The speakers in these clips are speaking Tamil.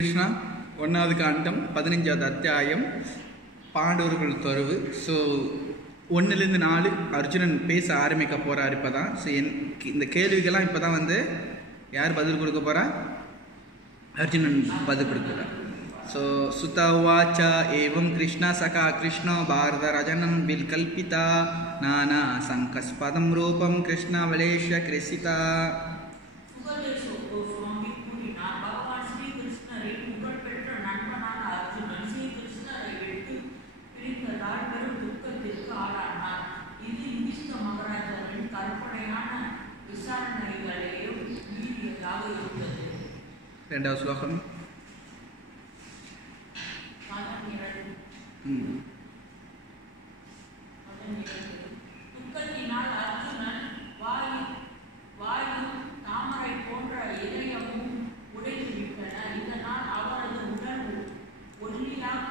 கிருஷ்ணா ஒன்றாவது காண்டம் 15வது அத்தியாயம் பாண்டவர்கள் தொரவு. ஸோ 1லேருந்து 4 அர்ஜுனன் பேச ஆரம்பிக்க போகிறார். இப்போ தான் இந்த கேள்விக்கெல்லாம் இப்போ தான் யார் பதில் கொடுக்க போகிறா? அர்ஜுனன் பதில் கொடுக்குறார். ஸோ சுதவாச்ச ஏவம் கிருஷ்ணா சகா கிருஷ்ணோ பாரத ரஜனம் வில்கல்பிதா நானா சங்கஸ்பதம் ரூபம் கிருஷ்ண வலேஷ கிருஷிதா. ரெண்டாவது ஸ்லோகம். துக்கத்தினால் அர்ஜுனன் வாயும் தாமரை போன்ற இதயமும் உடைந்து விட்டன. இதனால் அவரது உடல் ஒல்லியாய்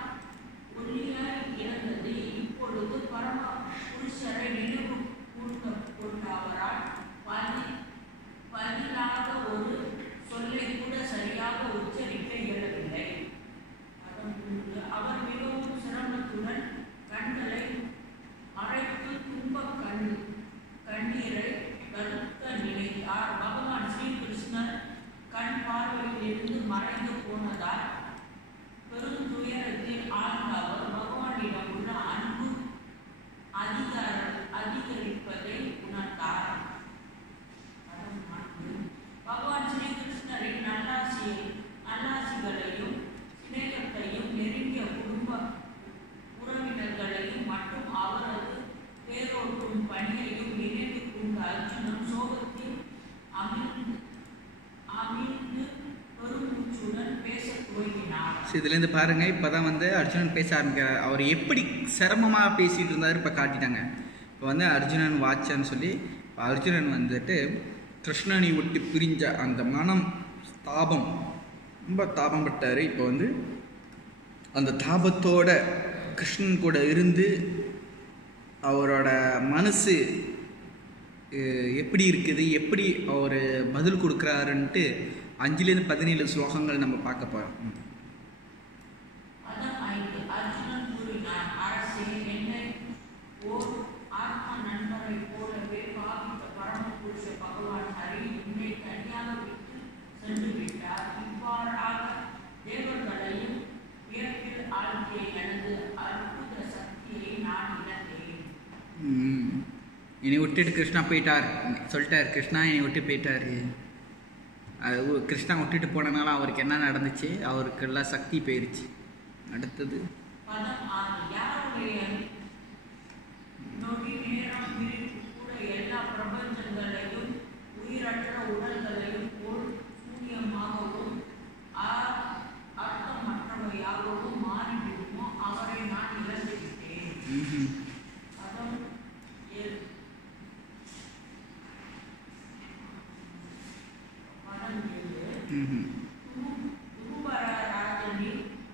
இறந்தது. இப்பொழுது பரம புருஷரை நினைவு கொண்ட அவரால் பதிலாக ஒரு சொல்லை கூட சரியாக உச்சரிக்க இயலவில்லை. அவர் மிகவும் சிரமத்துடன் கண்களை மறைத்து துன்ப கண்ணீரை தடுக்க நினைத்தார். பகவான் ஸ்ரீகிருஷ்ணர் கண் பார்வையிலிருந்து மறைந்து போனதால் பெருந்துயரத்தில் ஆழ்ந்த அவர் பகவானிடம் உள்ள அன்பு அதிகரிப்பதை உணர்ந்தார். பகவான் ஸ்ரீகிருஷ்ணரின் நல்லாசிகளையும் சிநேகத்தையும் நெருங்கிய குடும்ப உறவினர்களையும் மற்றும் அவரது பேரோட்டும் பணியையும் நினைவு கொண்ட அர்ஜுனன் சோகத்தில் அமிழ்ந்து பெருமூச்சுடன் பேச துவங்கினார். இதுலேருந்து பாருங்கள், இப்போ தான் அர்ஜுனன் பேச ஆரம்பிக்கிறார். அவர் எப்படி சிரமமாக பேசிகிட்டு இருந்தார் இப்போ காட்டிட்டாங்க. இப்போ அர்ஜுனன் வாட்சன்னு சொல்லி அர்ஜுனன் கிருஷ்ணனை விட்டு பிரிஞ்ச அந்த மனம் தாபம், ரொம்ப தாபப்பட்டார். இப்போ அந்த தாபத்தோட கிருஷ்ணன் கூட இருந்து அவரோட மனசு எப்படி இருக்குது, எப்படி அவர் பதில் கொடுக்குறாருன்ட்டு 5லேருந்து 17 ஸ்லோகங்கள் நம்ம பார்க்க போகிறோம். என்னை விட்டுட்டு கிருஷ்ணா போயிட்டார் சொல்லிட்டார். கிருஷ்ணா என்னை விட்டு போயிட்டார். கிருஷ்ணா விட்டுட்டு போனனால அவருக்கு என்ன நடந்துச்சு? அவருக்கு எல்லாம் சக்தி போயிடுச்சு. அடுத்தது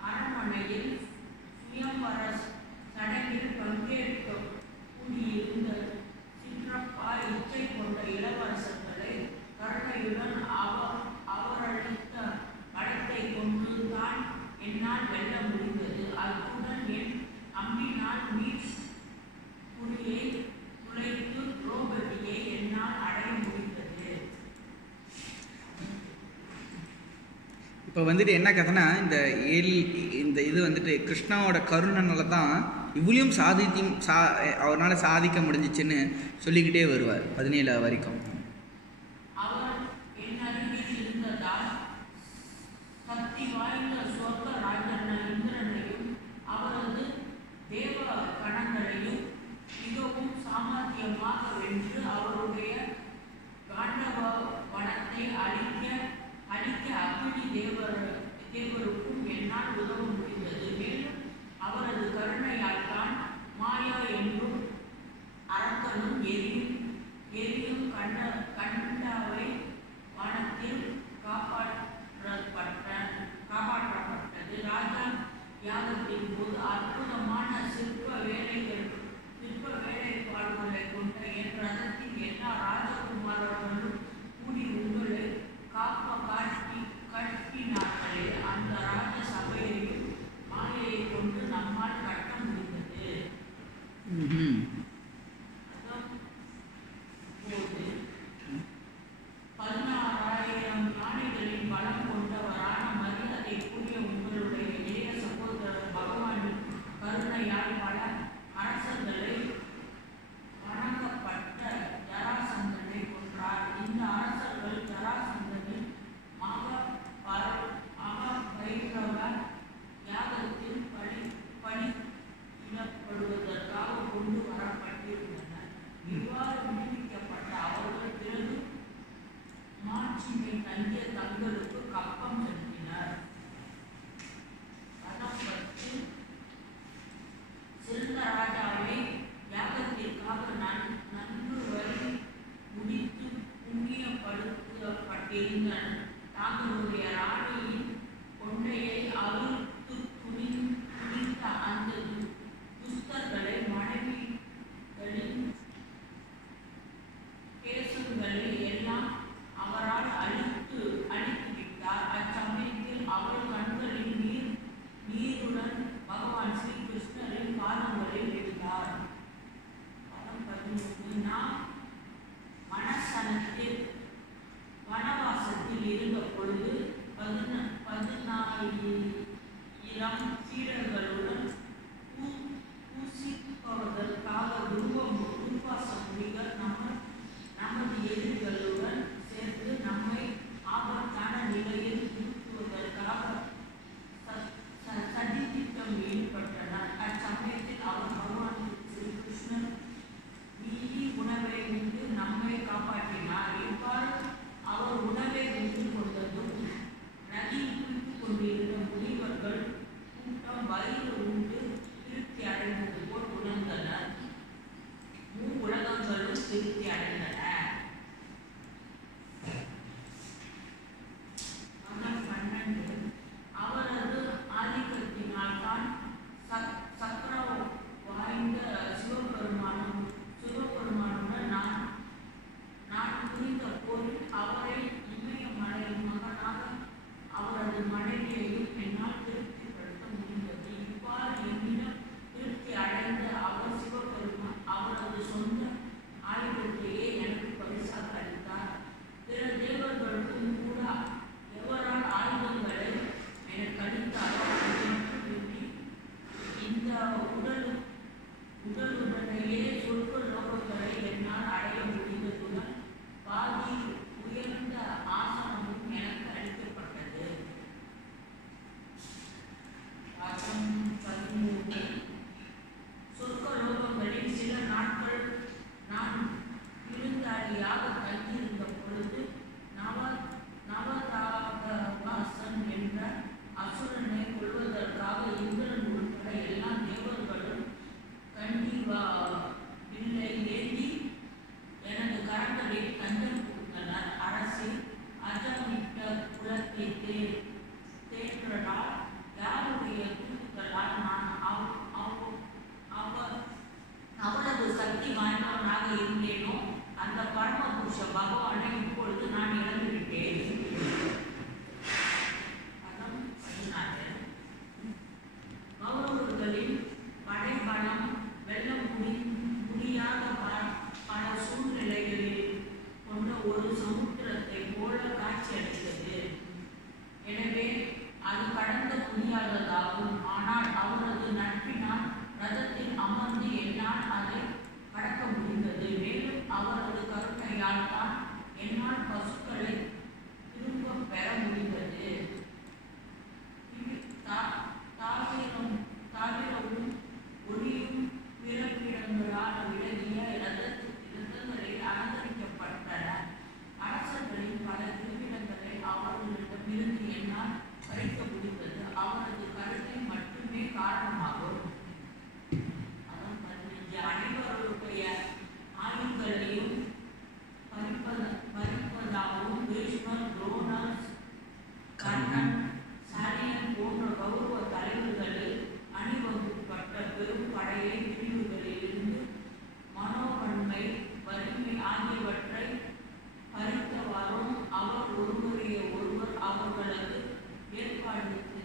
அரண்மனையில் சுயம்பர சடங்கில் பங்கேற்க கூடியிருந்த சிற்றப்பா இச்சை கொண்ட இளவரசர்களை கருணையுடன் அவரளித்த படத்தை கொண்டு தான் என்னால் வெல்ல முடிந்தது. அத்துடன் என் அம்பினால் நீர் புலியை துளைத்து திரௌபதியை என்னால் அடைய முடிந்தது. இப்போ என்ன கதைனா, இந்த இது கிருஷ்ணாவோட கருணைனால தான் இவ்வளையும் அவரால் சாதிக்க முடிஞ்சிச்சுன்னு சொல்லிக்கிட்டே வருவார் 17 வரைக்கும். அவர் என் அருகில் இருந்ததால் சக்தி வாய்ந்த சொர்க்க ராஜன இந்திரனையும் அவரது தேவ கணங்களையும் மிகவும் சாமர்த்தியமாக வென்று அவருடைய காண்டவ வனத்தை அழிக்க அக்னி தேவருக்கும் என்னால் உதவ முடிந்தது. மேலும் அவரது கருணையால் தான் மாயா என்றும் அரக்கனும் எரியும் கண்டாவை வனத்தில் காப்பாற்றப்பட்டது. ராஜா யாகத்தின் போது அற்புதமான சிற்ப வேலைப்பாடுகளை கொண்ட என் ரதத்தின் எல்லா ராஜகுமாரர்களும் கூடி உங்களை காட்டினார்களே, அந்த தம் சீடர்களுடன் பூசிப்பதற்காக துர்வாச முனிவர் நமது எதிரிகளுடன் சேர்ந்து நம்மை ஆபத்தான நிலையில் நிறுத்துவதற்காக சதித்திட்டம் ஈடுபட்டனர். அச்சமயத்தில் அவர் பகவான் ஸ்ரீ கிருஷ்ணன் நீதி உணவை உண்டு நம்மை காப்பாற்றினார். இவ்வாறு அவர் உணவை உண்டு கொண்டதும் நதியில் குளித்துக் கொண்டிருந்த முனிவர்கள் கூட்டம் வயிறு உண்டு திருப்தி அடைந்தது போல் உணர்ந்தனர். உலகங்களும் திருப்தி அடைந்தன. அவரது ஆதிக்கத்தினால் தான் சக்கரம் வாய்ந்த சிவபெருமானுடன் நான் புரிந்த போரில் அவரை இமயமலையின் மகனாக அவரது மனைவியையும் என்னால் திருப்திப்படுத்த முடிந்தது. இவ்வாறு என்னிடம் திருப்தி அடைந்த அவர் சிவபெருமான் அவரது சொந்த ஆயுதத்தையே எனக்கு பரிசாக அளித்தார். பிற தேவர்களுக்கும் கூட எவரால் ஆயுதங்களை எனக்கு அளித்தாரோ இந்த உடலுடனேயே சொர்க்க லோகங்களை என்னால் அடைய முடிந்ததுடன் பாதி உயர்ந்த ஆசனமும் எனக்கு அளிக்கப்பட்டது. 13 சொர்க்க லோகங்களில் சில நாட்கள் நான் விருந்தாளியாக தங்கியிருந்த பொழுது நவதாகவாசன் என்ற அசுரனை கொள்வதற்காக இந்திரன் உட்பட எல்லா தேவர்களும் வில்லை ஏந்தி எனது கரங்களில் தஞ்சம் புகுந்தனர். அரசு அஜமிட்ட குலத்தை தேற்றலால் யாருடைய தூண்டுதலால் நான் அவரது சக்தி வாய்ந்தவனாக இருந்தேனோ அந்த பரமபுருஷ பகவானை இப்பொழுது நான் இழந்துவிட்டேன். கௌரவர்களின் படைபலம் வெல்ல முடியாத பல சூழ்நிலைகளில் கொண்ட ஒரு சமுத்திரத்தை போல காட்சியளித்தது. எனவே அது கடந்த முடியாததாகும். ஆனால் அவரது நட்பினால் ரதத்தில் அமர்ந்து என்னால் அதை கடக்க முடிந்தது. மேலும் அவரது கருணையால் தான் என்னால் பசுக்களை திரும்ப பெற முடிந்தது. தாவிரவும் ஒளியும் பிறப்பிடங்களால் விலகிய ரதங்களில் அலங்கரிக்கப்பட்டன. அரசர்களின் பல திருவிடங்களை அவர்களிடமிருந்து என்னால் பறிக்க முடிந்தது. அவரது கருத்தை மட்டுமே காரணமாகும். அனைவருடைய ஆயுதங்களையும் பறிப்பதாகவும் பீஷ்மர், துரோணர், கர்ணன், சாரியன் போன்ற கௌரவ தலைவர்களில் அணிவகுப்பட்ட பெரும் படையை பிரிவுகளிலிருந்து மனோவன்மை, வலிமை ஆகியவற்றை பறித்தவாறும் அவர் ஒருவரைய ஒருவர் அவர்களது ஏற்பாடுக்கு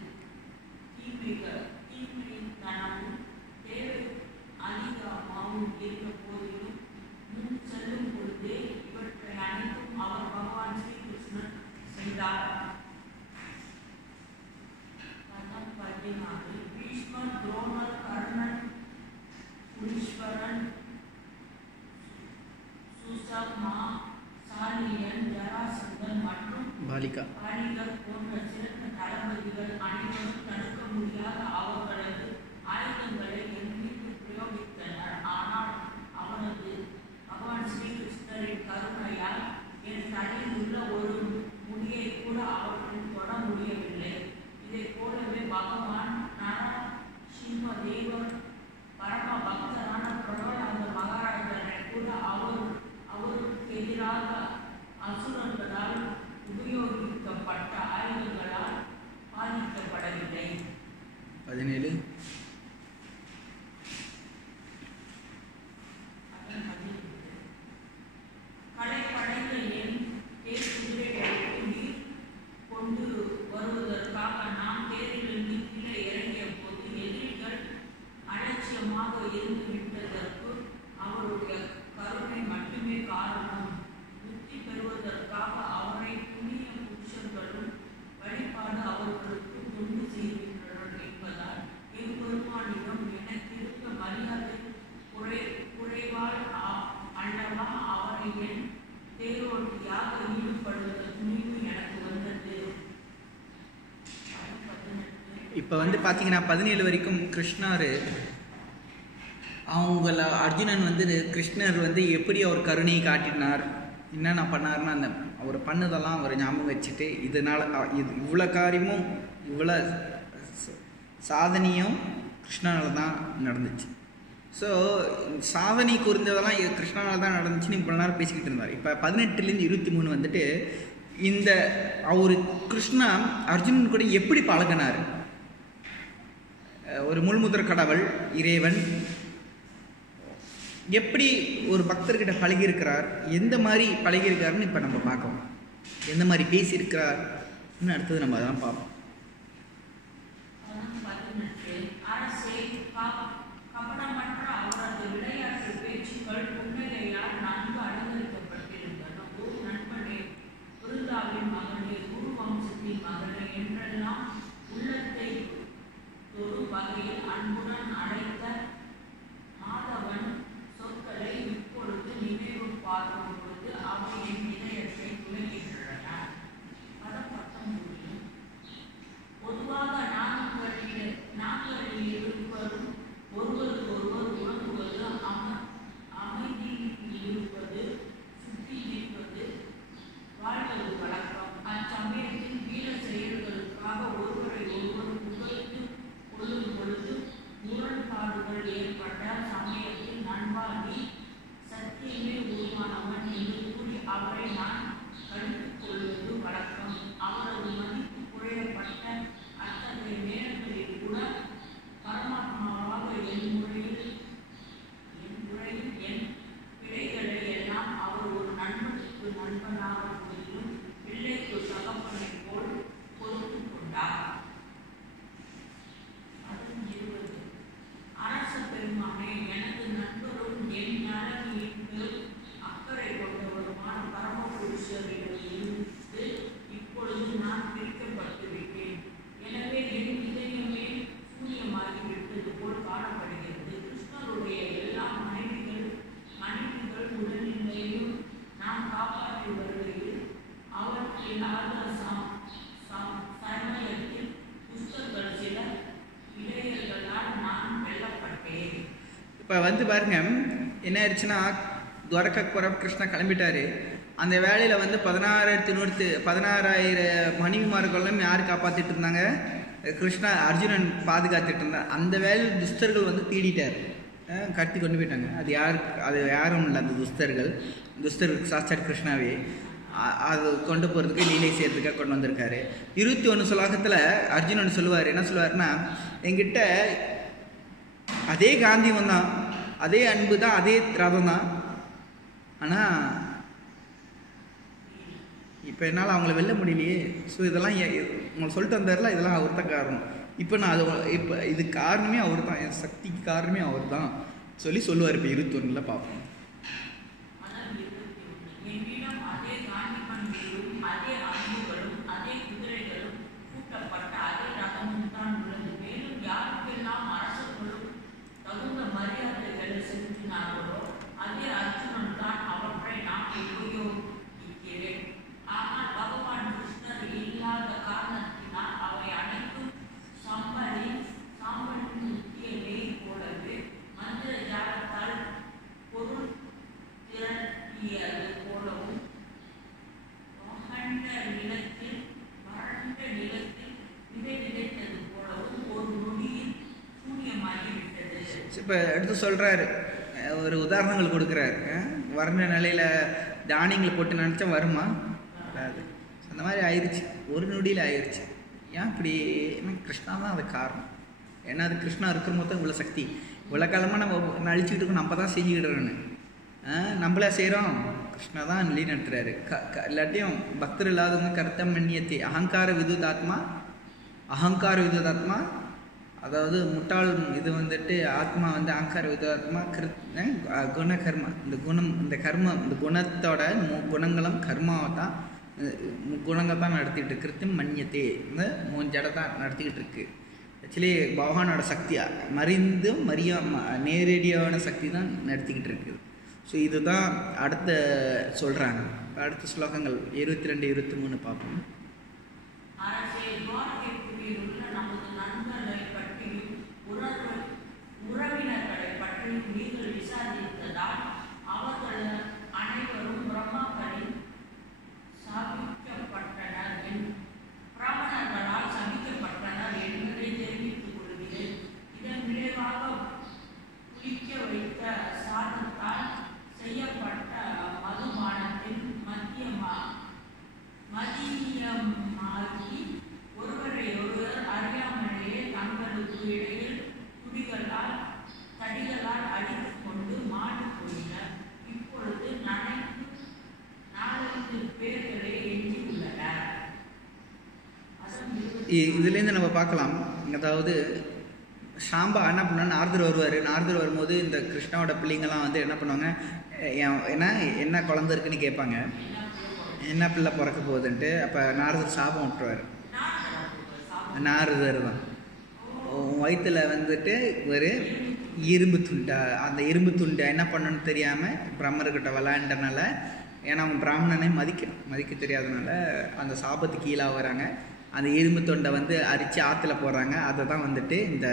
தீமைத்தனமும் தேவை அதிகமாகவும் இருந்த போதிலும் முன் செல்லும் பொழுதே இவற்றை அனைத்தும் அவர் பகவான் ஸ்ரீ கிருஷ்ணன் செய்தார். 14 பீஷ்மர், துரோணர், கர்ணன், குலீஸ்வரன், சுசர்மா, சாலியன், ஜராசந்தன் மற்றும் பாலிகர் போன்ற சிறந்த தளபதிகள் அனைவரும் தடுக்க முடியாத அவர்களது ஆயுதங்களை என் மீது பிரயோகித்தனர். ஆனால் அவரது பகவான் ஸ்ரீ கிருஷ்ணரின் கருணையால் என் தலையில் உள்ள ஒரு முடியை கூட அவர்கள் தொட முடியவில்லை. இதை போலவே பகவான் நரசிம்மதேவர் பரம பக்தரான பிரபலாந்த மகாராஜனை கூட அவருக்கு எதிராக அசுரர்களால் உபயோகிக்கப்பட்ட ஆயுதங்களால் பாதிக்கப்படவில்லை. 17 கலைப்படைந்த என் தேர்குதிரைகளுக்கு நீர் கொண்டு வருவதற்காக நான் தேரிலிருந்து கீழே இறங்கிய போது எதிரிகள் அலட்சியமாக இருந்து விட்டதற்கு அவருடைய கருணை மட்டுமே காரணம். முக்தி பெறுவதற்காக அவரை புண்ணிய புருஷர்களும் வழிபாடு அவர்களுக்கு தொண்டு செய்கின்றனர் என்பது இப்போ வந்து பார்த்தீங்கன்னா 17 வரைக்கும் கிருஷ்ணர் அவங்கள அர்ஜுனன் வந்து கிருஷ்ணர் வந்து எப்படி அவர் கருணையை காட்டினார், என்னென்ன பண்ணார்னா அந்த அவர் பண்ணதெல்லாம் அவர் ஞாபகம் வச்சுட்டு இதனால் இது இவ்வளோ காரியமும் இவ்வளோ சாதனையும் கிருஷ்ணனால தான் நடந்துச்சு. ஸோ சாதனை குறிந்ததெல்லாம் கிருஷ்ணனால தான் நடந்துச்சுன்னு இவ்வளோ நேரம் பேசிக்கிட்டு இருந்தார். இப்போ 18லேருந்து 23 வந்துட்டு இந்த அவர் கிருஷ்ணா அர்ஜுனன் கூட எப்படி பழகினார், ஒரு முழுமுதற கடவுள் இறைவன் எப்படி ஒரு பக்தர்கிட்ட பழகியிருக்கிறார், எந்த மாதிரி பழகியிருக்காருன்னு இப்போ நம்ம பார்க்கணும். எந்த மாதிரி பேசியிருக்கிறார் அடுத்தது நம்ம அதான் பார்ப்போம். இப்போ வந்து பாருங்க என்ன ஆயிடுச்சுன்னா துவாரகாக்கு போகிற கிருஷ்ணா கிளம்பிட்டாரு. அந்த வேலையில் வந்து 16,000 மனைவிமார்கள்லாம் யார் காப்பாற்றிட்டு இருந்தாங்க, கிருஷ்ணா அர்ஜுனன் பாதுகாத்துட்டு இருந்தார். அந்த வேலையில் துஸ்தர்கள் வந்து தேடிட்டார், கட்டி கொண்டு போயிட்டாங்க. அது யாரும் இல்லை, அந்த துஸ்தர்களுக்கு சாட்சாத் கிருஷ்ணாவே அது கொண்டு போகிறதுக்கு லீலை செய்யறதுக்காக கொண்டு வந்திருக்காரு. 21 ஸ்லோகத்தில் அர்ஜுனன் சொல்லுவார், என்ன சொல்லுவார்னா, என்கிட்ட அதே காந்தியம் தான், அதே அன்பு தான், அதே ரதம் தான், ஆனால் இப்போ என்னால் அவங்கள வெல்ல முடியலையே. ஸோ இதெல்லாம் உங்களுக்கு சொல்லிட்டு வந்தார்ல, இதெல்லாம் அவர் தான் காரணம். இப்போ நான் இப்போ இது காரணமே அவர் தான், என் சக்திக்கு காரணமே அவர் தான் சொல்லுவார். இப்போ 21 பார்ப்போம். இப்போ எடுத்து சொல்கிறாரு, ஒரு உதாரணங்கள் கொடுக்குறாரு. வர்ண நிலையில் தானியங்களை போட்டு நினச்சா வருமா? வராது. அந்த மாதிரி ஆயிடுச்சு, ஒரு நொடியில் ஆயிடுச்சு. ஏன் இப்படி? கிருஷ்ணா தான் அது காரணம். ஏன்னா அது கிருஷ்ணா இருக்கிற மொத்தம் இவ்வளோ சக்தி. இவ்வளோ காலமாக நம்ம அழிச்சுக்கிட்டு இருக்கோம், நம்ம தான் செஞ்சுக்கிட்டுறோன்னு. நம்மளா செய்கிறோம், கிருஷ்ணா தான் நிலை நடத்துறாரு. இல்லாட்டியும் பக்தர் இல்லாதவங்க கர்த்தம் மன்னியத்தை அகங்கார விதுதாத்மா, அதாவது முட்டாள் இது வந்துட்டு ஆத்மா வந்து அகங்கார விதுதாத்மா குணகர்மா, இந்த குணத்தோட குணங்களும் கர்மாவை தான் குணங்கள் தான் நடத்திக்கிட்டு இருக்கு. கிருத்தம் மன்னியத்தை இந்த 3 ஜடை தான் நடத்திக்கிட்டு இருக்கு. ஆக்சுவலி பகவானோட சக்தியாக நேரடியான சக்தி தான் நடத்திக்கிட்டு இருக்குது. ஸோ இதுதான் அடுத்த சொல்கிறாங்க. அடுத்த ஸ்லோகங்கள் 22, 23 பார்ப்போம். அரசே, துவாரகைக்குடியில் உள்ள நமது நண்பர் அவர்களுக்கு இடையில் தடிகளால் அடித்துக் கொண்டு மாண்டு போயினர். இப்பொழுது 4 பேர்களே எஞ்சி உள்ளனர். இதுலேருந்து நம்ம பார்க்கலாம், அதாவது ஷாம்பா என்ன பண்ணால் நாரதர் வருவார். நாரதர் வரும்போது இந்த கிருஷ்ணாவோட பிள்ளைங்கள்லாம் வந்து என்ன பண்ணுவாங்க, என்ன குழந்தை இருக்குன்னு கேட்பாங்க, என்ன பிள்ளை பிறக்க போகுதுன்ட்டு. அப்போ நாரதர் சாபம் விட்டுருவார். நாரதர் தான் வயிற்றில் வந்துட்டு ஒரு இரும்பு துண்டா, அந்த இரும்பு துண்டை என்ன பண்ணணும்னு தெரியாமல் பிரம்மர்கிட்ட விளாண்டனால, ஏன்னா அவங்க பிராமணனே மதிக்க தெரியாதனால அந்த சாபத்துக்கு கீழே வராங்க. அந்த இரும்பு தொண்டை வந்து அரித்து ஆற்றுல போடுறாங்க. அதை தான் வந்துட்டு இந்த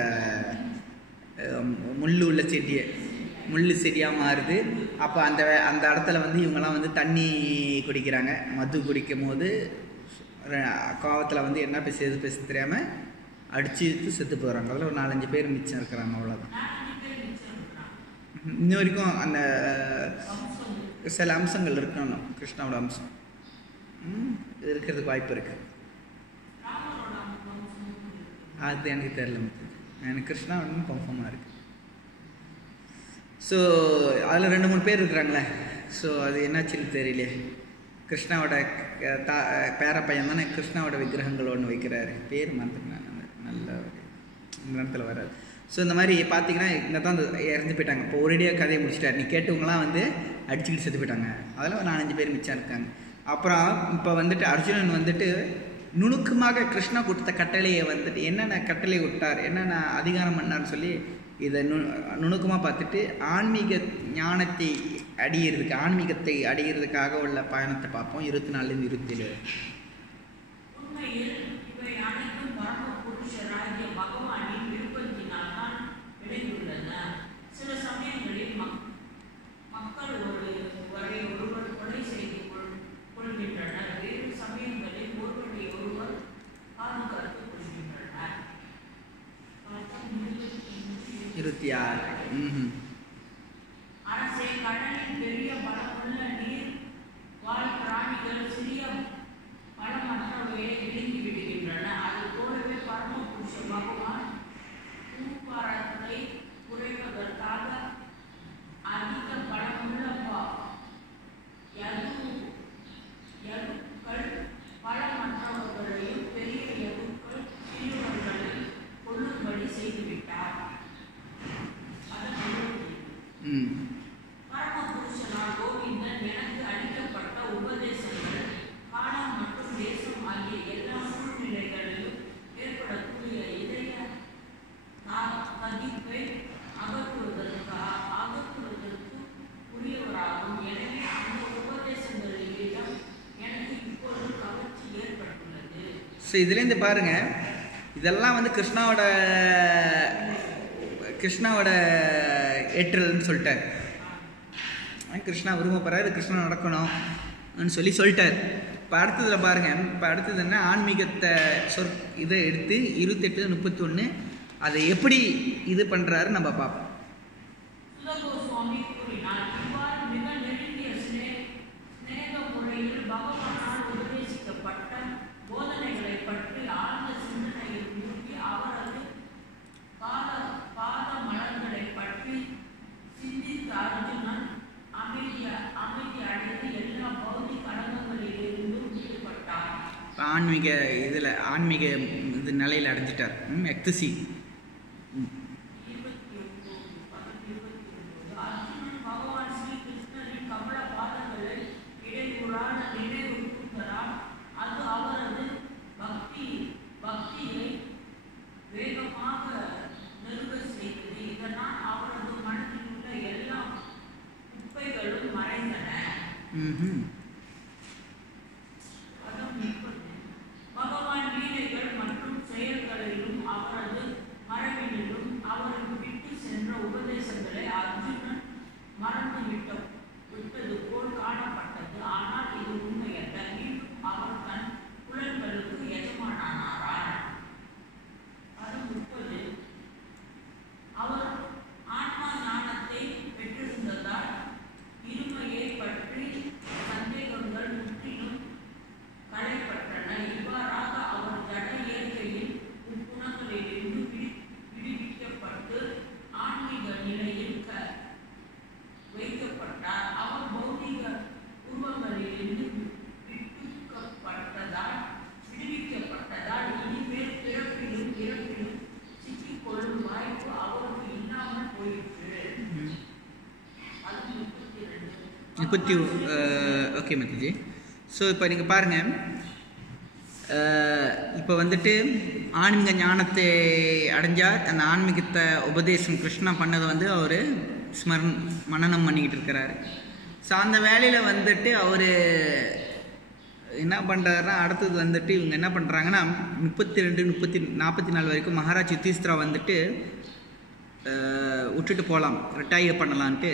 முள் செடியாக மாறுது. அப்போ அந்த இடத்துல வந்து இவங்கெல்லாம் வந்து தண்ணி குடிக்கிறாங்க. மது குடிக்கும் போது கோவத்தில் வந்து என்ன பேச தெரியாமல் அடிச்சு செத்து போகிறாங்க. அதில் ஒரு 4-5 பேர் மிச்சம் இருக்கிறாங்க. அவ்வளோதான். இன்ன வரைக்கும் அந்த சில அம்சங்கள் இருக்கணும், கிருஷ்ணாவோட அம்சம் இருக்கிறதுக்கு வாய்ப்பு இருக்குது. அது எனக்கு தெரியல, எனக்கு கிருஷ்ணாவோட கன்ஃபார்மாக இருக்குது. ஸோ அதில் 2-3 பேர் இருக்கிறாங்களே. ஸோ அது என்னாச்சுன்னு தெரியலையே. கிருஷ்ணாவோட பேர பையன் தானே கிருஷ்ணாவோட விக்கிரகங்கள் ஒன்று வைக்கிறாரு. பேர் மறந்துட்டேன், நல்ல இந்த நேரத்தில் வராது. ஸோ இந்த மாதிரி பார்த்தீங்கன்னா இங்கே தான் இறந்து போயிட்டாங்க. இப்போ ஒரேடியாக கதையை முடிச்சிட்டார். நீ கேட்டவங்களாம் வந்து அடிச்சுக்கிட்டு செத்து போயிட்டாங்க. அதில் ஒரு 4-5 பேர் மிச்சம் இருக்காங்க. அப்புறம் இப்போ வந்துட்டு அர்ஜுனன் வந்துட்டு நுணுக்கமாக கிருஷ்ணா கொடுத்த கட்டளையை வந்துட்டு என்னென்ன கட்டளை விட்டார், என்னென்ன அதிகாரம் பண்ணார்னு சொல்லி இதை நுணுக்கமாக பார்த்துட்டு ஆன்மீக ஞானத்தை ஆன்மீகத்தை அடையிறதுக்காக உள்ள பயணத்தை பார்ப்போம். 24 27. அரசே, கடலில் பெரிய பலமுள்ள நீர் வாழ் பிராணிகள் சிறிய பலமற்றவையை விழுங்கி விடுகின்றன. அது போலவே பரமபுருஷ பகவான் பூபாரத்தை குறைப்பதற்காக அதிக பலமுள்ள யதுக்கள் பலமற்றவர்களையும் பெரிய யதுக்கள் சிறியவர்களை கொள்ளும்படி செய்துவிட்டார். பரமபுருஷனால் கோவிந்தன் எனக்கு அளிக்கப்பட்ட உபதேசங்கள் காலம் மற்றும் தேசம் ஆகிய எல்லா சூழ்நிலைகளிலும் ஏற்படக்கூடிய இதய மதிப்பை அகற்றுவதற்கு உரியவராகும். எனவே அந்த உபதேசங்களிடம் எனக்கு இப்பொழுது கவர்ச்சி ஏற்பட்டுள்ளது. ஸோ இதுலேருந்து பாருங்க, இதெல்லாம் வந்து கிருஷ்ணாவோட ஏற்றல்னு சொல்லிட்டார். கிருஷ்ணா விரும்பப்படுறாரு, கிருஷ்ணா நடக்கணும்னு சொல்லிட்டார். இப்போ அடுத்ததில் பாருங்கள், இப்போ அடுத்தது என்ன, ஆன்மீகத்தை இதை எடுத்து 28 31 அதை எப்படி இது பண்ணுறாரு நம்ம பார்ப்போம். ஆன்மீக இது நிலையில் அடைஞ்சிட்டார். எக்ஸசி பகவான் லீலைகள் மற்றும் செயல்களிலும் அவரது மரபினிலும் ஓகே மத்திஜி. ஸோ இப்போ நீங்கள் பாருங்கள், இப்போ வந்துட்டு ஆன்மீக ஞானத்தை அடைஞ்சார். அந்த ஆன்மீகத்தை உபதேசம் கிருஷ்ணா பண்ணதை வந்து அவர் மனனம் பண்ணிக்கிட்டு இருக்கிறாரு. ஸோ அந்த வேலையில் வந்துட்டு அவர் என்ன பண்ணுறாருன்னா, அடுத்தது வந்துட்டு இவங்க என்ன பண்ணுறாங்கன்னா 32 44 வரைக்கும் மகாராஜ் யுதிஷ்டிரா வந்துட்டு விட்டுட்டு போகலாம், ரிட்டையர் பண்ணலான்ட்டு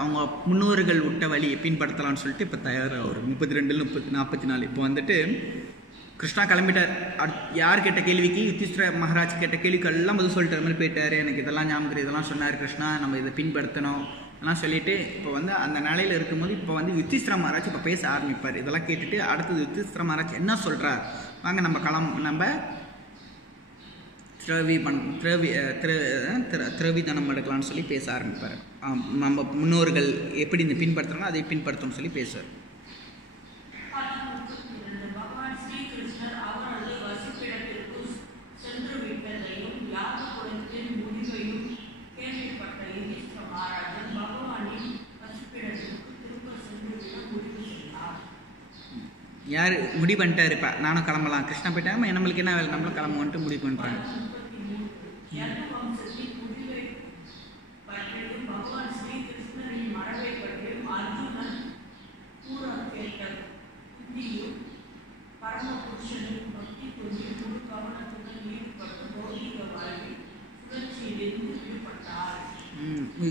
அவங்க முன்னோர்கள் விட்ட வழியை பின்படுத்தலான்னு சொல்லிட்டு இப்போ தயாராக ஒரு 32 44 இப்போ வந்துட்டு கிருஷ்ணா கிளம்பிட்டார். யார் கேட்ட கேள்விக்கு, யுதிஷ்டிர மகாராஜ் கேட்ட கேள்விக்கு எல்லாம் பதில் சொல்லிட்டு மாதிரி போயிட்டார். எனக்கு இதெல்லாம் ஞாபகம், இதெல்லாம் சொன்னார் கிருஷ்ணா, நம்ம இதை பின்படுத்தணும் எல்லாம் சொல்லிட்டு இப்போ வந்து அந்த நிலையில் இருக்கும்போது இப்போ வந்து யுதிஷ்டிர மகாராஜ் இப்போ பேச ஆரம்பிப்பார். இதெல்லாம் கேட்டுட்டு அடுத்தது யுதிஷ்டிர மகாராஜ் என்ன சொல்கிறார், வாங்க நம்ம திரவிதனம் எடுக்கலாம்னு சொல்லி பேச ஆரம்பிப்பார். நம்ம முன்னோர்கள் எப்படி இந்த பின்படுத்தணும் அதை பின்படுத்தணும்னு சொல்லி பேசுவார். யார் முடிவு பண்ணிட்டாரு, இப்போ நானும் கிளம்பலாம், கிருஷ்ணா போயிட்டாங்க, நம்மளுக்கு என்ன வேலை, நம்மளும் கிளம்புவோன்ட்டு முடிவு பண்ணுறாங்க.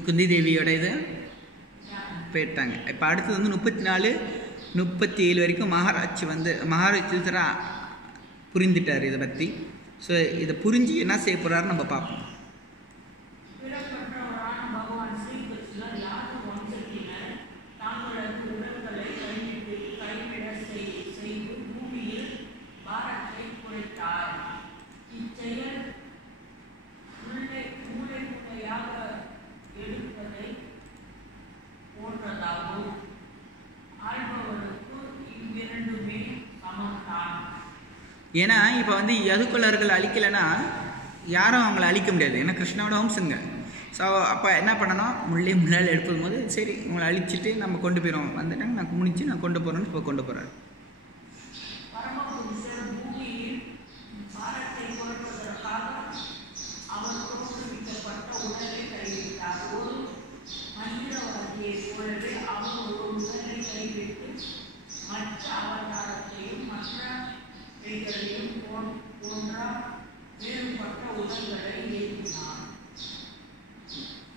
குந்தி தேவியோட இது போயிட்டாங்க. இப்போ அடுத்தது வந்து 34 37 வரைக்கும் மகாராஜ் யுதிஷ்டிரா புரிந்துட்டார் இதை பற்றி. ஸோ இதை புரிஞ்சு என்ன செய்ய போகிறாரு நம்ம பார்ப்போம். ஏன்னா இப்போ வந்து யதுக்குலர்கள் அழிக்கலைன்னா யாரும் அவங்கள அழிக்க முடியாது, ஏன்னா கிருஷ்ணாவோட வம்சங்க. ஸோ அப்போ என்ன பண்ணணும், முள்ளால் எடுக்கும் போது சரி உங்களை அழிச்சிட்டு நம்ம கொண்டு போயிடுவோம், வந்துட்டாங்க நான் முடிச்சு நான் கொண்டு போகிறேன்னு இப்போ கொண்டு போகிறாரு.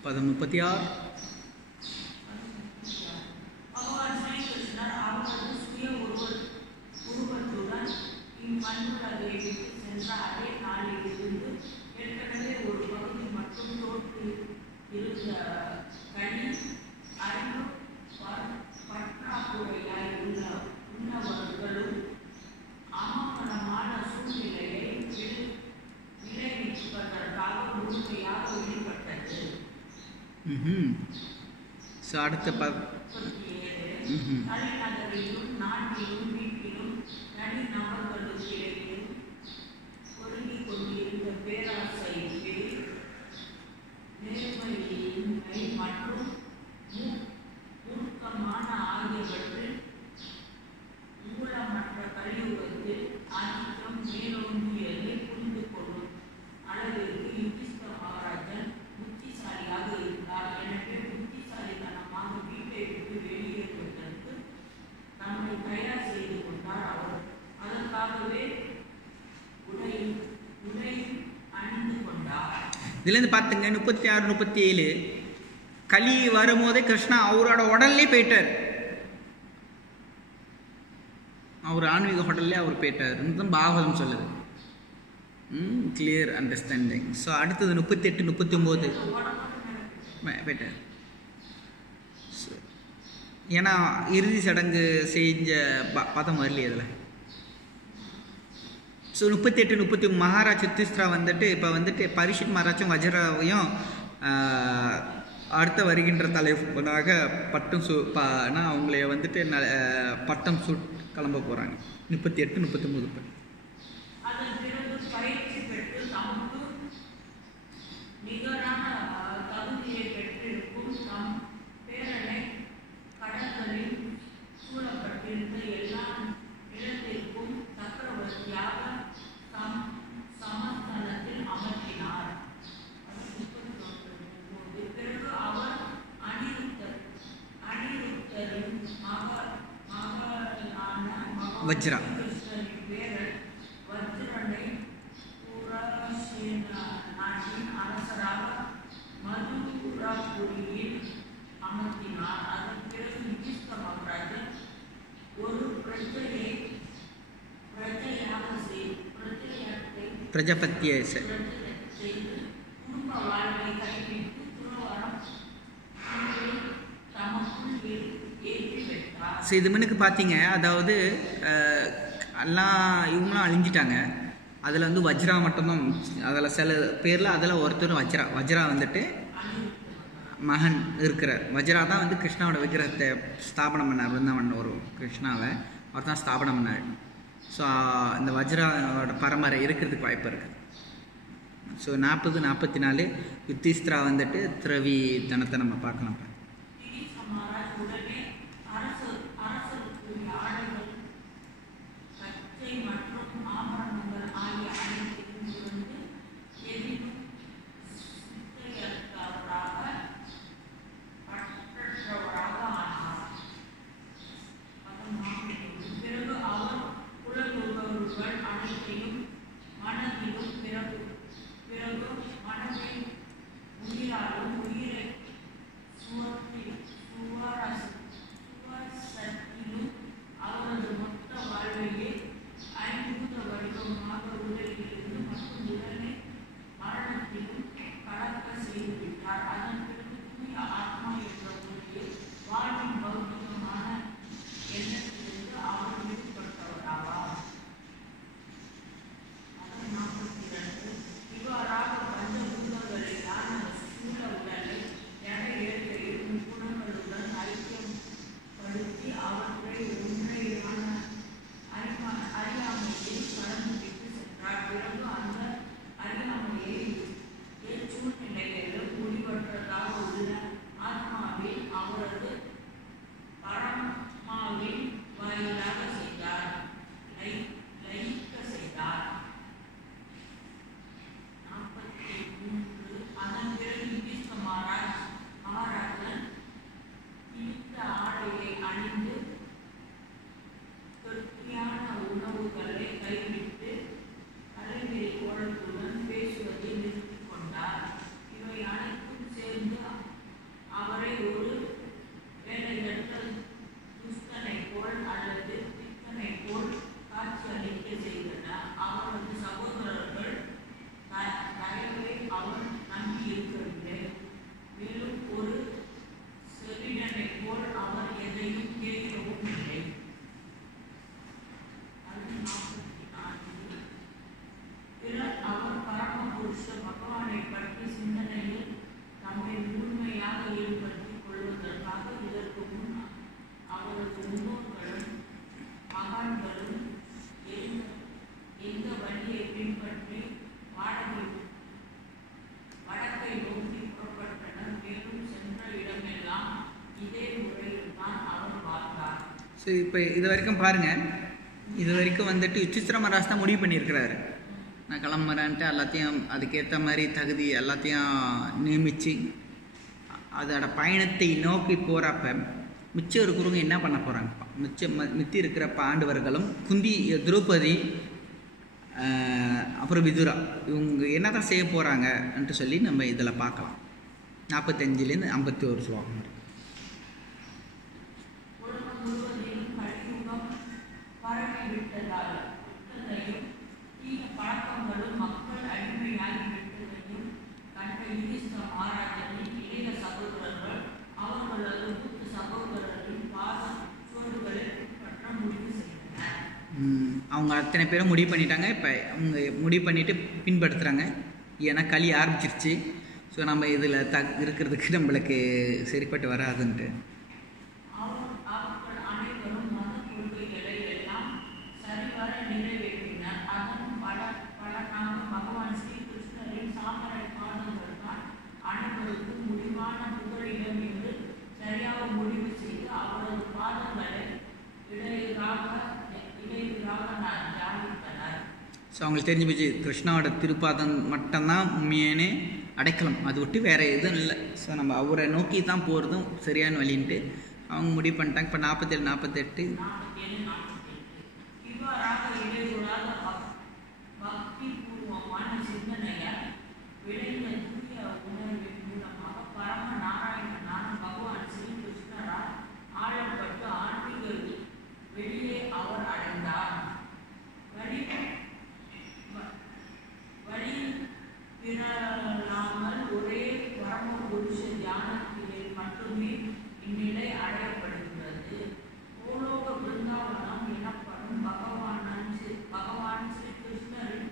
பதம் 36. ஸோ அடுத்த இதுலேருந்து பார்த்துங்க 36 37 கலி வரும்போதே கிருஷ்ணா அவரோட உடல்லே போயிட்டார், அவர் ஆன்மீக உடல்லே அவர் போயிட்டார் பாகவதம் சொல்லுது. Clear understanding. ஸோ அடுத்தது 38 39 போயிட்டார். ஏன்னா இறுதி சடங்கு செஞ்ச பதம் வரலையே அதில். ஸோ 38 39 மகாராஜ் யுதிஷ்டிரா வந்துட்டு இப்போ வந்துட்டு பரீட்சித் மகாராஜும் வஜ்ராவையும் அடுத்த வருகின்ற தலைவனாக அவங்கள வந்துட்டு பட்டம் கிளம்ப போகிறாங்க. 38 39 வஜ்ரா. கிருஷ்ணரின் பேரன் வஜ்ரனை புரசேன நாட்டின் அரசராக மதுராபுரியில் அமர்த்தினார். அதன் பிறகு யுதிஷ்ட மகாராஜன் ஒரு பிரஜபத்தியை செய்து குடும்ப வாழ்வை கைவிட்டு துறவரம் தமக்குள் ஏற்றி வைத்தார். ஸோ இது முன்னுக்கு பார்த்தீங்க, அதாவது எல்லாம் இவங்களாம் அழிஞ்சிட்டாங்க. அதில் வந்து வஜ்ரா மட்டும்தான், அதில் சில பேரில் அதில் ஒருத்தர் வஜ்ரா வந்துட்டு மகன் இருக்கிறார். வஜ்ரா தான் வந்து கிருஷ்ணாவோட விக்கிரகத்தை ஸ்தாபனம் பண்ணார். பிருந்தாவன் ஒரு கிருஷ்ணாவை அவர் தான் ஸ்தாபனம் பண்ணார். ஸோ இந்த வஜ்ராவோட பரம்பரை இருக்கிறதுக்கு வாய்ப்பு இருக்குது. ஸோ 40-44 யுதிஷ்டிரா வந்துட்டு துறவி தனத்தை நம்ம பார்க்கலாம். ஸோ இப்போ இது வரைக்கும் பாருங்கள், இது வரைக்கும் வந்துட்டு யுதிஷ்டிர மகாராஜ் தான் முடிவு பண்ணியிருக்கிறாரு. நான் கிளம்புறேன்ட்டு எல்லாத்தையும் அதுக்கேற்ற மாதிரி தகுதி எல்லாத்தையும் நியமித்து அதோட பயணத்தை நோக்கி போகிறப்ப மிச்சம் இருக்கிறவங்க என்ன பண்ண போகிறாங்க? மித்தி இருக்கிற பாண்டவர்களும் குந்தி, திரௌபதி, அப்புறம் விதுரா இவங்க என்ன தான் செய்ய போகிறாங்கன்ட்டு சொல்லி நம்ம இதில் பார்க்கலாம். 45லேருந்து 51 ஸ்லோகம். அவங்க அத்தனை பேரும் முடிவு பண்ணிட்டாங்க. இப்போ அவங்க முடிவு பண்ணிவிட்டு பின்பற்றுறாங்க. ஏன்னா களி ஆரம்பிச்சிருச்சு. ஸோ நம்ம இதில் இருக்கிறதுக்கு நம்மளுக்கு சரிப்பட்டு வராதுன்ட்டு ஸோ அவங்களுக்கு தெரிஞ்சு போச்சு, கிருஷ்ணாவோட திருப்பாதம் மட்டும்தான் உண்மையானே அடைக்கலம், அது விட்டு வேறு எதுவும் இல்லை. ஸோ நம்ம அவரை நோக்கி தான் போகிறதும் சரியான வழின்ட்டு அவங்க முடிவு பண்ணிட்டாங்க. இப்போ 47-48 சுத்தராக இடையூறாத பக்தி பூர்வமான சிந்தனையால் விளைந்த தூய உணர்வின் மூலமாக பரம நாராயணனான பகவான் ஸ்ரீ கிருஷ்ணரால் ஆளப்பட்டு ஆன்மீக வெளியே அவர் அடைந்தார். வழி பிறலாமல் ஒரே பரம புருஷ தியானத்திலே மட்டுமே இந்நிலை அடையப்படுகிறது. பூலோக பிருந்தாவனம் எனப்படும் பகவான் ஸ்ரீ கிருஷ்ணரின்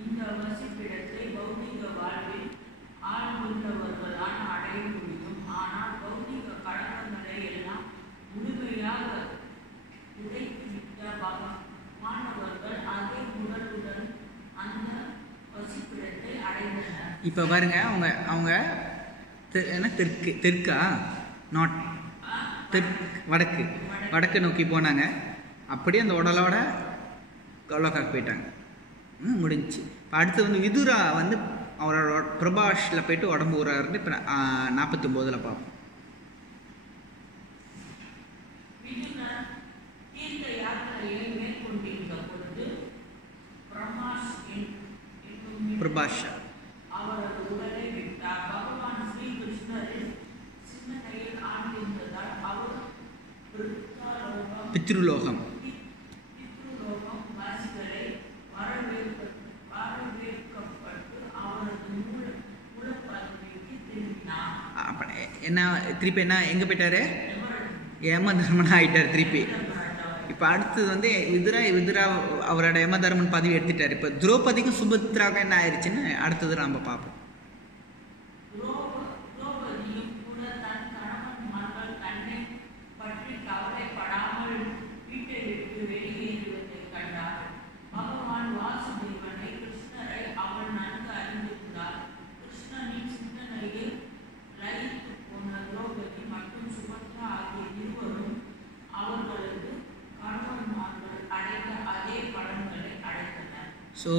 இந்த வசிப்பிடத்தை பௌதிக வாழ்வில் ஆழ்ந்துள்ளவர்களால் அடைய முடியும். ஆனால் பௌதிக கடமைகளை எல்லாம் முழுமையாக உடைத்துவிட்ட மாணவர்கள் அதே உடலுடன் அந்த வசிப்பிடத்தை அடைந்தனர். இப்போ பாருங்க, அவங்க என்ன தெற்கா நாட் வடக்கு நோக்கி போனாங்க. அப்படியே அந்த உடலோட கௌலோகாக்கு போயிட்டாங்க. முடிஞ்சு. இப்போ அடுத்து வந்து விதுரா வந்து அவரோட பிரபாஷில் போயிட்டு உடம்பு ஊறாருன்னு இப்போ 49 பார்ப்போம். பிரபாஷா அவரது உடலை விட்டார். பகவான் ஸ்ரீ கிருஷ்ணரின் சிந்தனையில் ஆழ்ந்திருந்ததால் அவர் பித்ருலோகம் வாசிகளை வரவேற்கப்பட்டு அவரது மூலப்பதவிக்கு திரும்பினார். என்ன திருப்பி என்ன எங்கே போயிட்டாரு? யமதர்மன் ஆகிட்டார் திருப்பி. இப்போ அடுத்தது வந்து விதுரா அவரோட யமதர்மன் பதவி எடுத்துட்டார். இப்போ திரௌபதிக்கும் சுபத்ராவுக்கும் என்ன ஆயிடுச்சுன்னு அடுத்தது நம்ம பார்ப்போம். ஸோ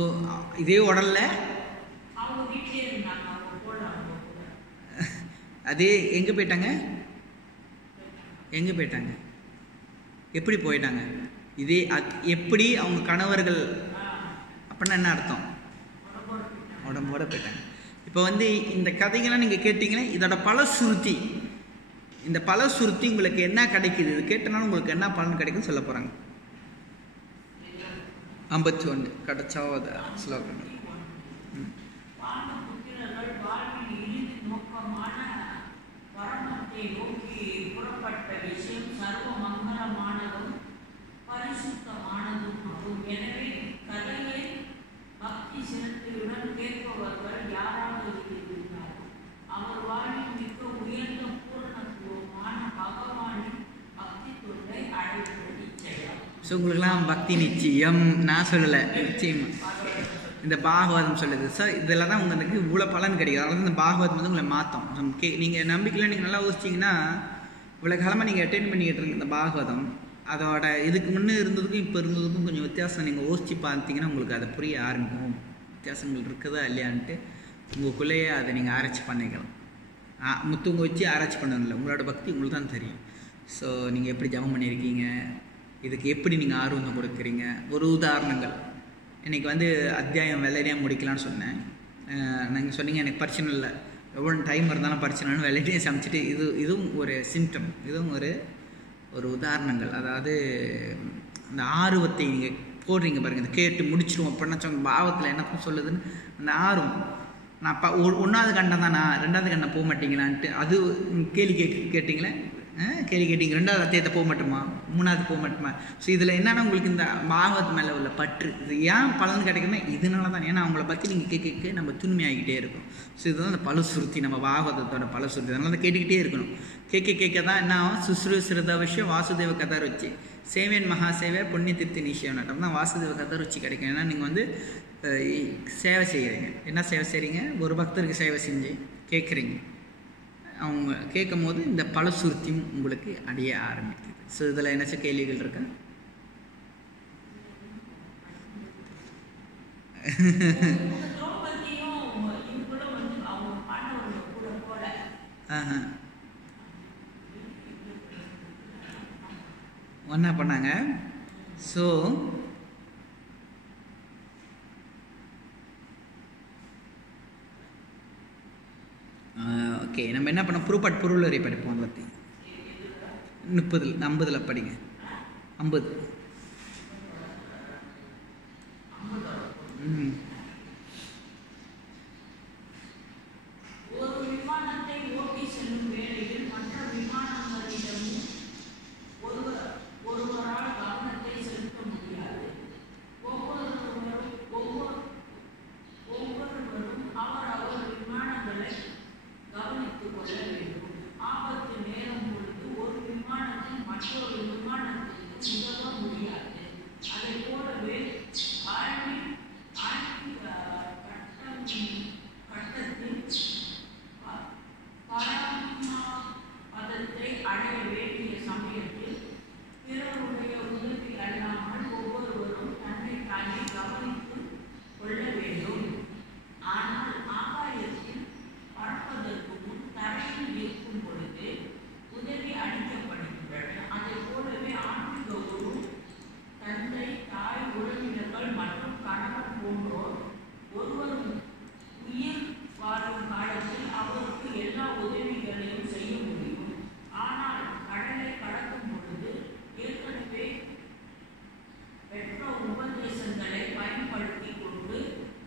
இதே உடல்ல அதே எங்கே போயிட்டாங்க? எப்படி போயிட்டாங்க? இதே எப்படி அவங்க கணவர்கள் அப்படின்னா என்ன அர்த்தம்? உடம்போட போயிட்டாங்க. இப்போ வந்து இந்த கதைகள்லாம் நீங்கள் கேட்டிங்கன்னா இதோட பலசுருதி, இந்த பலசுருதி உங்களுக்கு என்ன கிடைக்குது, இது கேட்டனாலும் உங்களுக்கு என்ன பலன் கிடைக்குன்னு சொல்ல போகிறாங்க. 51 கடைச்சாவது ஸ்லோகங்கள். ஸோ உங்களுக்கெல்லாம் பக்தி நிச்சயம் நான் சொல்லலை, நிச்சயமா இந்த பாகவதம் சொல்லுது. ஸோ இதில் தான் உங்களுக்கு இவ்வளோ பலன் கிடைக்கும். அதனால இந்த பாகவதம் வந்து உங்களை மாற்றும். நீங்கள் நம்பிக்கையில் நீங்கள் நல்லா யோசிச்சிங்கன்னா இவ்வளோ காலமாக நீங்கள் அட்டென்ட் பண்ணிக்கிட்டு இருங்க இந்த பாகவதம், அதோட இதுக்கு முன்னே இருந்ததுக்கும் இப்போ இருந்ததுக்கும் கொஞ்சம் வித்தியாசம் நீங்கள் யோசித்து பார்த்தீங்கன்னா உங்களுக்கு அதை புரிய ஆரம்பிக்கும். வித்தியாசங்கள் இருக்குதா இல்லையான்ட்டு உங்களுக்குள்ளேயே அதை நீங்கள் ஆராய்ச்சி பண்ணிக்கலாம். முத்துவங்க வச்சு ஆராய்ச்சி பண்ணதில்லை, உங்களோட பக்தி உங்களுக்கு தான் தெரியும். ஸோ நீங்கள் எப்படி ஜபம் பண்ணியிருக்கீங்க, இதுக்கு எப்படி நீங்கள் ஆர்வம் கொடுக்குறீங்க. ஒரு உதாரணங்கள், இன்றைக்கி வந்து அத்தியாயம் வெள்ளரியாக முடிக்கலான்னு சொன்னேன். நீங்கள் சொன்னீங்க எனக்கு பிரச்சனை இல்லை, எவ்வளோ டைம் இருந்தாலும் பிரச்சனைன்னு வெள்ளரியாக சமைச்சிட்டு இதுவும் ஒரு சிம்டம், இதுவும் ஒரு உதாரணங்கள். அதாவது அந்த ஆர்வத்தை நீங்கள் போடுறீங்க பாருங்கள், இந்த கேட்டு முடிச்சிடுவோம் அப்படின்னா சொன்ன பாவத்தில் என்ன சொல்லுதுன்னு அந்த ஆர்வம். நான் 1வது கண்டம் தான், நான் 2வது கண்டம் போக மாட்டீங்களான்ட்டு அது கேள்வி கேட்டிங்களே, கேள்வி கேட்டிங்க 2வது அத்தியாயத்தை போக மாட்டோமா, 3வது போக மாட்டோமா. ஸோ இதில் என்னென்னா உங்களுக்கு இந்த பாகவத் மேலே உள்ள பற்று, இது ஏன் பலன் கிடைக்குன்னா இதனால தான். ஏன்னா அவங்கள பற்றி நீங்கள் கேட்க நம்ம தூய்மையாகிட்டே இருக்கும். ஸோ இதுதான் அந்த பலசுருத்தி, நம்ம பாகவதத்தோட பலசுருத்தி. அதனால தான் கேட்டுக்கிட்டே இருக்கணும். கேட்க தான் என்ன ஆகும், சுஸ்ருசிரத விஷயம் வாசுதேவ கதருச்சி சேவேன் மகாசேவை புண்ணிய திருத்தி நிச்சயம் நட்டம் தான் வாசுதேவ கதருச்சி கிடைக்கும். ஏன்னா நீங்கள் வந்து சேவை செய்கிறீங்க. என்ன சேவை செய்கிறீங்க, ஒரு பக்தருக்கு சேவை செஞ்சு கேட்குறீங்க. அவங்க கேட்கும் போது இந்த பலசுருத்தியும் உங்களுக்கு அடைய ஆரம்பிக்குது. ஸோ இதில் என்னாச்சும் கேள்விகள் இருக்கா? ஒன்றா பண்ணாங்க. ஸோ ஓகே, நம்ம என்ன பண்ணோம், புறப்பாட்டு பொருளுரை படிப்போம். அதை பற்றி 50 படிங்க. 50. ஒரு விமானத்தை ஓட்டி செல்லும் வேளையில் மற்ற விமானங்களிடமும் ஒருவரால் கவனத்தை செலுத்த முடியாது. ஒவ்வொருவரும் அவர் விமானங்களை கவனித்துக் கொள்ள வேண்டும். ஆபத்து நேரம் பொழுது ஒரு விமானத்தில் மற்றொரு விமானத்திற்கு உதவ முடியாது. அதை போலவே கட்டத்தில் பதத்தை அடைய வேண்டிய சமயத்தில் பிறருடைய உதவி அல்லாமல் ஒவ்வொருவரும் தன்னை தானே கவனித்துக் கொள்ள வேண்டும். ஆனால் ஆகாயத்தில் பறப்பதற்கு முன் தரையில் இருக்கும் பொழுது உதவி அளிக்கப்படுகின்றன. அதை போலவே ஆன்மீக குரு, தந்தை, தாய், உறவினர்கள் மற்றும் கணவன் போன்றோர் ஒருவர் உயிர் வாழும் காலத்தில் அவருக்கு எல்லா உதவிகளையும் செய்ய முடியும். ஆனால் கடலை கடக்கும் பொழுது ஏற்கனவே பெற்ற உபதேசங்களை பயன்படுத்தி கொண்டு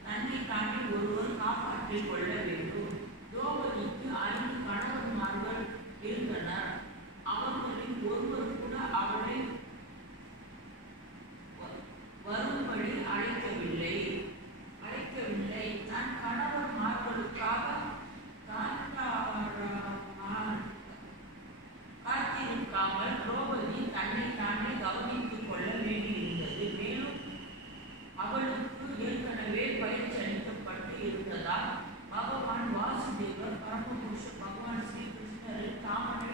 தன்னை தானே ஒருவர் காப்பாற்றிக் கொள்ள வேண்டும். திரௌபதிக்கு 5 கணவன்மார்கள் இருந்தனர். அவர்களில் ஒருவர் கூட அவளை வரும்படி அழைக்கவில்லை. தன் கணவன்மார்களுக்காக காத்திருக்காமல் திரௌபதி தன்னை தானே கவனித்துக் கொள்ள வேண்டியிருந்தது. மேலும் அவளுக்கு ஏற்கனவே பயிற்சி அளிக்கப்பட்டு இருந்ததால் பகவான் வாசுதேவர் பரமபுருஷ பகவான் ஸ்ரீகிருஷ்ணரின் தாமரை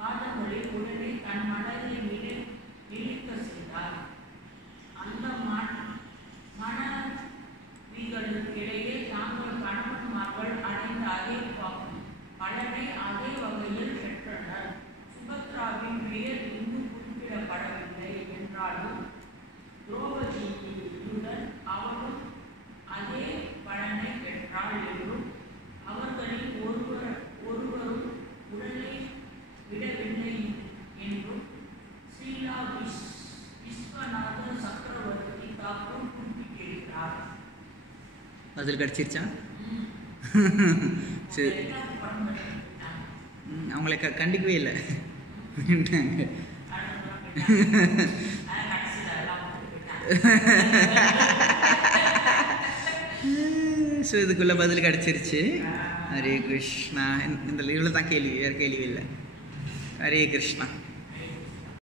பாதங்களில் உடனே தன் மனதை நினைக்க செய்தார். அந்த மனைவிகளுக்கிடையே தாங்கள் கணவன்மார்கள் அடைந்த அதே பலனை அதே வகையில் பெற்றனர். சுபத்ராவின் பெயர் இன்னும் குறிப்பிடப்படவில்லை என்றாலும் திரௌபதியுடன் அவளும் அதே பலனை பெற்றாள் என்றும் அவர்களில் ஒருவரும் உடலை விடவில்லை என்றும் ஸ்ரீலா விஸ்வநாத சக்கரவர்த்தி தாக்கும் குறிப்பிட்டிருக்கிறார். பதில் கிடைச்சிருச்சா? சரி, அவங்களை கண்டிக்கவே இல்லை. ஸோ இதுக்குள்ள பதில் கிடைச்சிருச்சு. ஹரே கிருஷ்ணா. இந்த இவ்வளோ தான் கேள்வி, வேறு கேள்வி இல்லை. ஹரே கிருஷ்ணா.